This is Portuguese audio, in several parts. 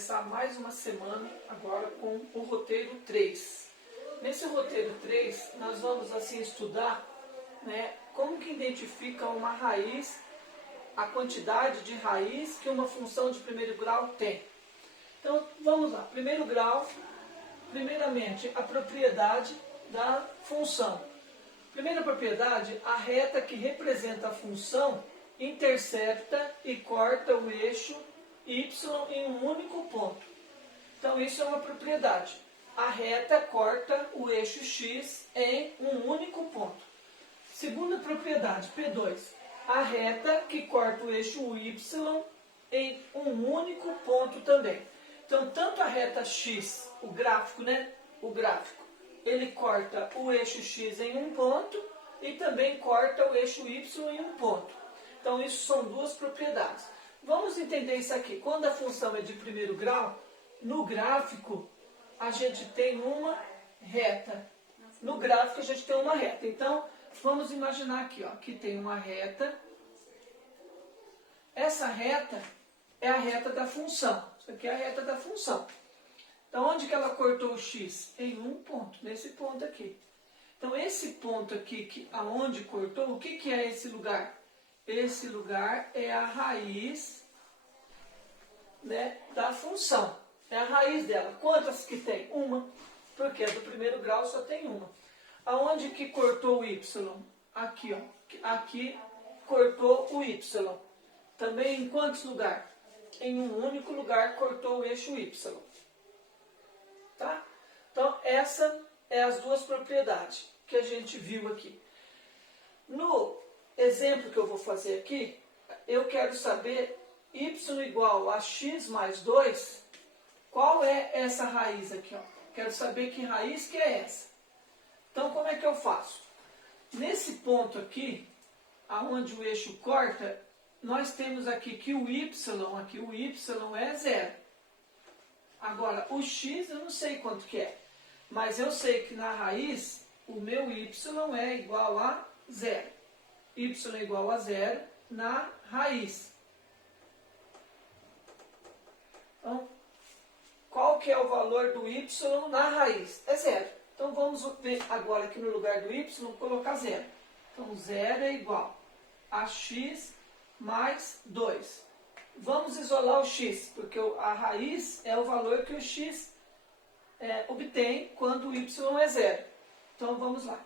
começar mais uma semana agora com o roteiro 3. Nesse roteiro 3, nós vamos assim estudar, né, como que identifica uma raiz, a quantidade de raiz que uma função de primeiro grau tem. Então, vamos lá. Primeiro grau, primeiramente, a propriedade da função. Primeira propriedade, a reta que representa a função intercepta e corta o eixo y em um único ponto. Então, isso é uma propriedade. A reta corta o eixo x em um único ponto. Segunda propriedade, P2. A reta que corta o eixo y em um único ponto também. Então, tanto a reta x, o gráfico, né? O gráfico, ele corta o eixo x em um ponto e também corta o eixo y em um ponto. Então, isso são duas propriedades. Vamos entender isso aqui. Quando a função é de primeiro grau, no gráfico, a gente tem uma reta. No gráfico, a gente tem uma reta. Então, vamos imaginar aqui, ó, que tem uma reta. Essa reta é a reta da função. Isso aqui é a reta da função. Então, onde que ela cortou o x? Em um ponto, nesse ponto aqui. Então, esse ponto aqui, aonde cortou, o que é esse lugar? Esse lugar é a raiz, né, da função. É a raiz dela. Quantas que tem? Uma. Porque do primeiro grau só tem uma. Aonde que cortou o y? Aqui, ó. Aqui cortou o y. Também em quantos lugares? Em um único lugar cortou o eixo y. Tá? Então, essa é as duas propriedades que a gente viu aqui. No exemplo que eu vou fazer aqui, eu quero saber y igual a x mais 2, qual é essa raiz aqui? Ó? Quero saber que raiz que é essa. Então, como é que eu faço? Nesse ponto aqui, aonde o eixo corta, nós temos aqui que o y é 0. Agora, o x eu não sei quanto que é, mas eu sei que na raiz, o meu y é igual a 0. Y é igual a 0 na raiz. Então, qual que é o valor do y na raiz? É 0. Então, vamos ver agora aqui no lugar do y, colocar 0. Então, 0 é igual a x mais 2. Vamos isolar o x, porque a raiz é o valor que o x obtém quando o y é 0. Então, vamos lá.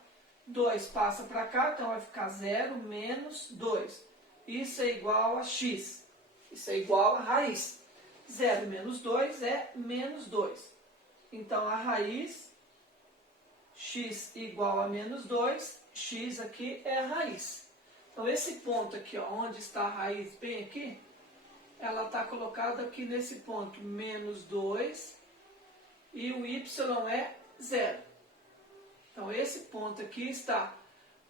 2 passa para cá, então vai ficar 0 menos 2. Isso é igual a x. Isso é igual a raiz. 0 menos 2 é menos 2. Então, a raiz, x igual a menos 2, x aqui é a raiz. Então, esse ponto aqui, ó, onde está a raiz bem aqui, ela está colocada aqui nesse ponto, menos 2, e o y é 0. Então, esse ponto aqui está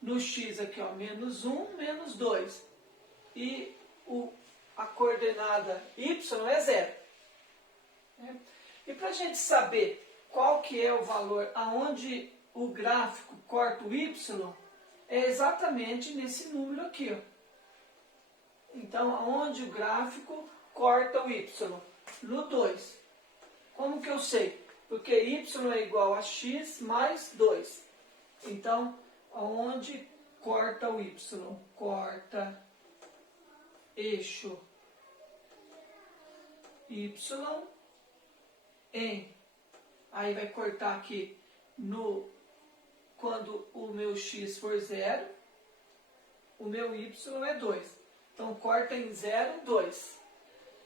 no x aqui, ó, menos 1, menos 2. E a coordenada y é 0. E para a gente saber qual que é o valor aonde o gráfico corta o y, é exatamente nesse número aqui, ó. Então, aonde o gráfico corta o y? No 2. Como que eu sei? Porque y é igual a x mais 2. Então, aonde corta o y? Corta eixo y em... Aí vai cortar aqui quando o meu x for 0, o meu y é 2. Então, corta em 0, 2.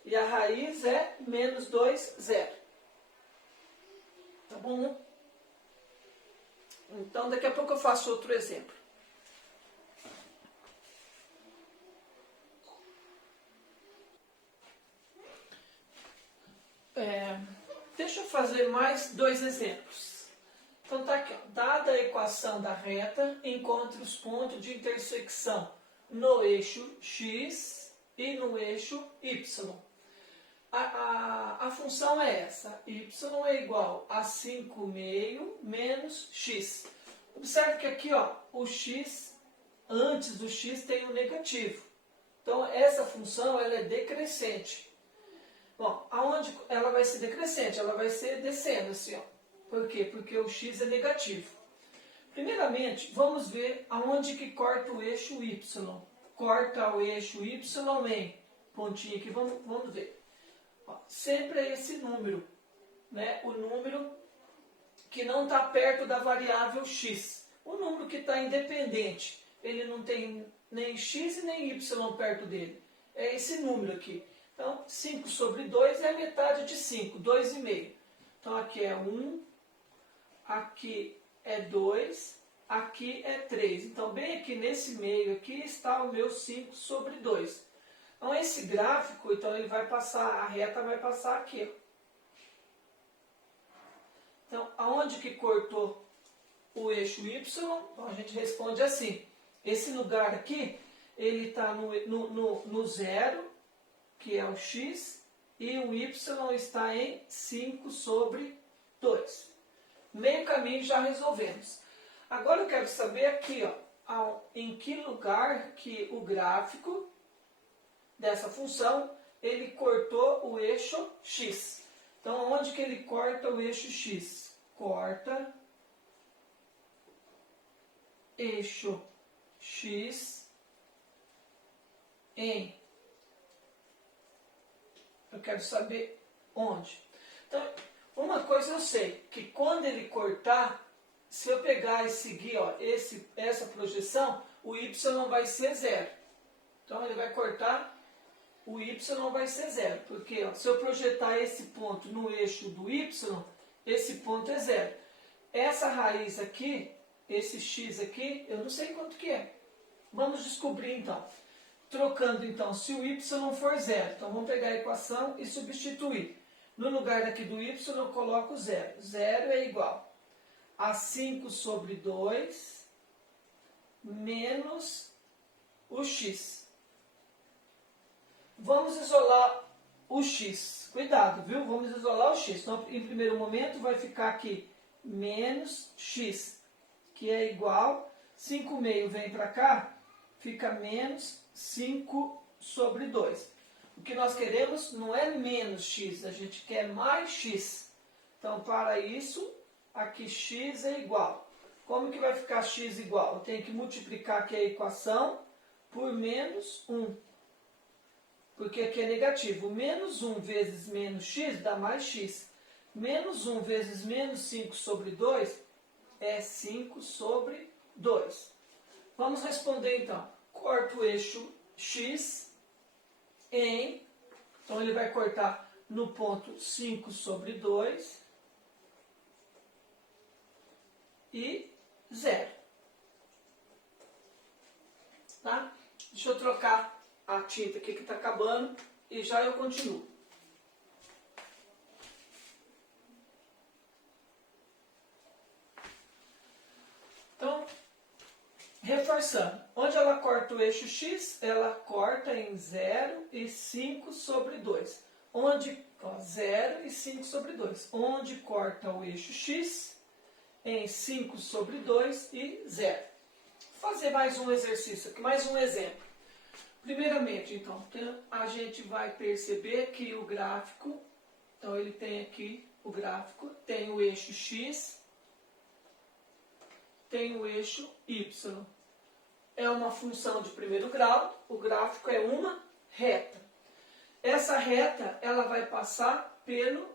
E a raiz é menos 2, 0. Tá bom? Então, daqui a pouco eu faço outro exemplo. Deixa eu fazer mais 2 exemplos. Então, tá aqui, ó. Dada a equação da reta, encontre os pontos de intersecção no eixo x e no eixo y. A função é essa, y é igual a 5/2 menos x. Observe que aqui, ó, o x, antes do x tem um negativo. Então, essa função ela é decrescente. Bom, aonde ela vai ser decrescente, ela vai ser descendo assim, ó. Por quê? Porque o x é negativo. Primeiramente, vamos ver aonde que corta o eixo y. Corta o eixo y em pontinho aqui, vamos ver. Ó, sempre é esse número, né? O número que não está perto da variável x. O número que está independente, ele não tem nem x e nem y perto dele. É esse número aqui. Então, 5 sobre 2 é a metade de 5, 2,5. Então, aqui é 1, aqui é 2, aqui é 3. Então, bem aqui nesse meio aqui está o meu 5 sobre 2. Então, esse gráfico, então, ele vai passar, a reta vai passar aqui. Então, aonde que cortou o eixo y? Então, a gente responde assim. Esse lugar aqui, ele está no zero, que é o x, e o y está em 5 sobre 2. Meio caminho já resolvemos. Agora eu quero saber aqui, ó, em que lugar que o gráfico dessa função, ele cortou o eixo x. Então, onde que ele corta o eixo x? Corta eixo x em... Eu quero saber onde. Então, uma coisa eu sei, que quando ele cortar, se eu pegar e seguir ó, essa projeção, o y vai ser zero. Então, ele vai cortar, o y vai ser zero. Porque ó, se eu projetar esse ponto no eixo do y, esse ponto é zero. Essa raiz aqui, esse x aqui, eu não sei quanto que é. Vamos descobrir então. Trocando então, se o y for zero, então vamos pegar a equação e substituir. No lugar daqui do y eu coloco zero. Zero é igual a 5 sobre 2 menos o x. Vamos isolar o x. Cuidado, viu? Vamos isolar o x. Então, em primeiro momento, vai ficar aqui menos x, que é igual, 5 meio vem para cá, fica menos 5 sobre 2. O que nós queremos não é menos x, a gente quer mais x. Então, para isso, aqui x é igual. Como que vai ficar x igual? Eu tenho que multiplicar aqui a equação por menos 1. Porque aqui é negativo. Menos 1 vezes menos x dá mais x. Menos 1 vezes menos 5 sobre 2 é 5 sobre 2. Vamos responder então. Corto o eixo x em... Então ele vai cortar no ponto 5 sobre 2 e 0. Tá? Deixa eu trocar a tinta aqui que está acabando e já eu continuo. Então, reforçando. Onde ela corta o eixo x, ela corta em 0 e 5 sobre 2. Onde, 0 e 5 sobre 2. Onde corta o eixo x, em 5 sobre 2 e 0. Vou fazer mais um exercício aqui, mais um exemplo. Primeiramente, então, a gente vai perceber que o gráfico, então ele tem aqui o gráfico, tem o eixo x, tem o eixo y. É uma função de primeiro grau, o gráfico é uma reta. Essa reta, ela vai passar pelo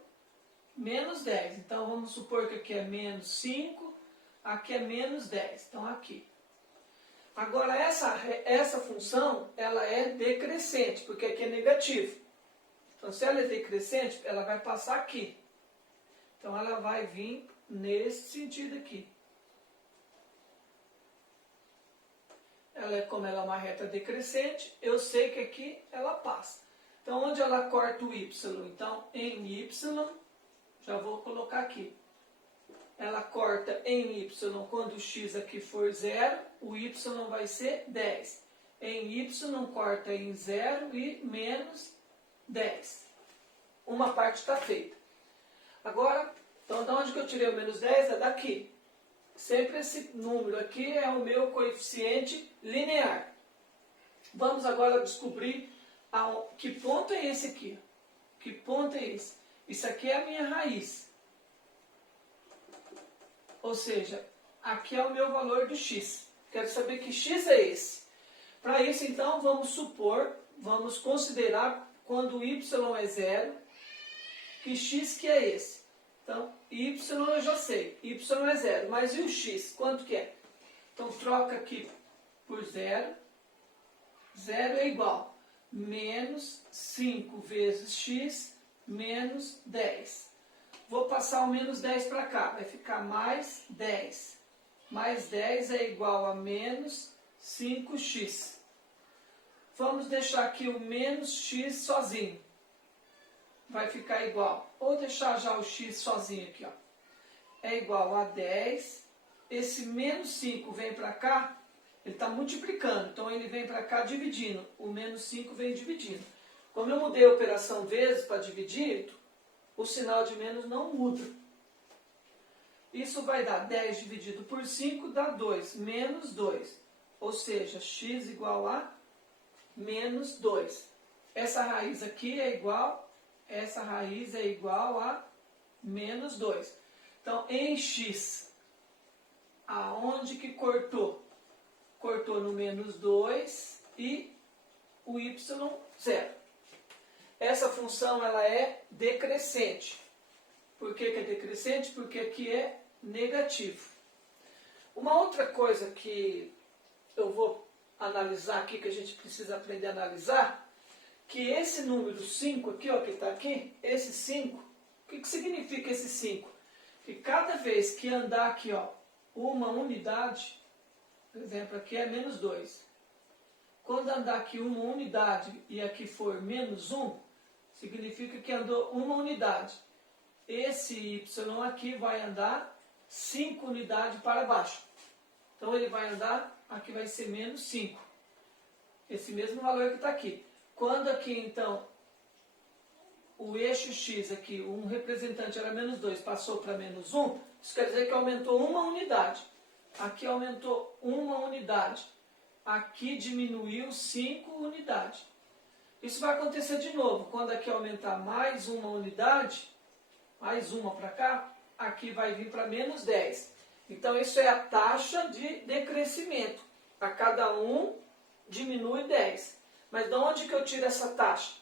menos 10. Então, vamos supor que aqui é menos 5, aqui é menos 10. Então, aqui. Agora, essa função, ela é decrescente, porque aqui é negativo. Então, se ela é decrescente, ela vai passar aqui. Então, ela vai vir nesse sentido aqui. Como ela é uma reta decrescente, eu sei que aqui ela passa. Então, onde ela corta o y? Então, em y, já vou colocar aqui. Ela corta em y quando o x aqui for 0, o y vai ser 10. Em y corta em 0 e menos 10. Uma parte está feita. Agora, então, de onde que eu tirei o menos 10? É daqui. Sempre esse número aqui é o meu coeficiente linear. Vamos agora descobrir que ponto é esse aqui. Que ponto é esse? Isso aqui é a minha raiz. Ou seja, aqui é o meu valor do x. Quero saber que x é esse. Para isso, então, vamos considerar quando y é 0, que x que é esse. Então, y eu já sei, y é 0, mas e o x? Quanto que é? Então, troca aqui por 0. 0 é igual a menos 5 vezes x menos 10. Vou passar o menos 10 para cá, vai ficar mais 10. Mais 10 é igual a menos 5x. Vamos deixar aqui o menos x sozinho. Vai ficar igual, ou deixar já o x sozinho aqui, ó. É igual a 10. Esse menos 5 vem para cá, ele está multiplicando, então ele vem para cá dividindo. O menos 5 vem dividindo. Como eu mudei a operação vezes para dividir, o sinal de menos não muda. Isso vai dar 10 dividido por 5, dá 2, menos 2. Ou seja, x igual a menos 2. Essa raiz aqui é igual, essa raiz é igual a menos 2. Então, em x, aonde que cortou? Cortou no menos 2 e o y 0. Essa função ela é decrescente. Por que é decrescente? Porque aqui é negativo. Uma outra coisa que eu vou analisar aqui, que a gente precisa aprender a analisar, que esse número 5 aqui, ó, que está aqui, esse 5, o que significa esse 5? Que cada vez que andar aqui, ó, uma unidade, por exemplo, aqui é menos 2. Quando andar aqui uma unidade e aqui for menos 1, significa que andou uma unidade. Esse y aqui vai andar 5 unidades para baixo. Então ele vai andar, aqui vai ser menos 5. Esse mesmo valor que está aqui. Quando aqui então o eixo x aqui, um representante era menos 2, passou para menos 1, isso quer dizer que aumentou uma unidade. Aqui aumentou uma unidade. Aqui diminuiu 5 unidades. Isso vai acontecer de novo. Quando aqui aumentar mais uma unidade, mais uma para cá, aqui vai vir para menos 10. Então, isso é a taxa de decrescimento. A cada 1 diminui 10. Mas de onde que eu tiro essa taxa?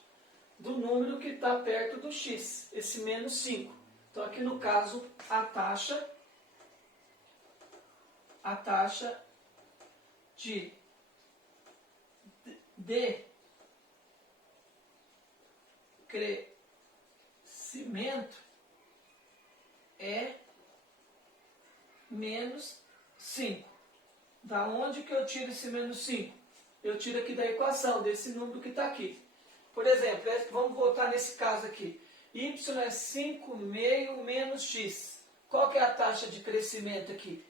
Do número que está perto do x, esse menos 5. Então, aqui no caso, a taxa de decrescimento é menos 5. Da onde que eu tiro esse menos 5? Eu tiro aqui da equação, desse número que está aqui. Por exemplo, vamos voltar nesse caso aqui. Y é 5 meio menos x. Qual que é a taxa de crescimento aqui?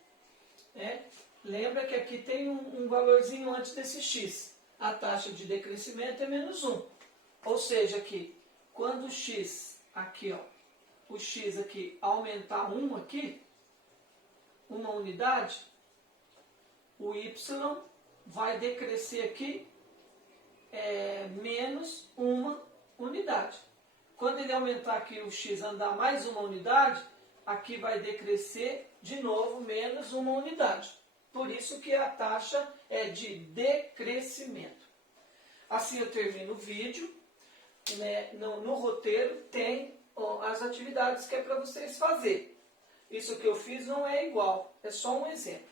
Lembra que aqui tem um valorzinho antes desse x. A taxa de decrescimento é menos 1. Ou seja, aqui, quando o x aqui, ó, o x aqui aumentar 1 aqui, uma unidade, o y vai decrescer aqui menos uma unidade. Quando ele aumentar aqui o x, andar mais uma unidade, aqui vai decrescer de novo menos uma unidade. Por isso que a taxa é de decrescimento. Assim eu termino o vídeo. No roteiro tem as atividades que é para vocês fazerem. Isso que eu fiz não é igual, é só um exemplo.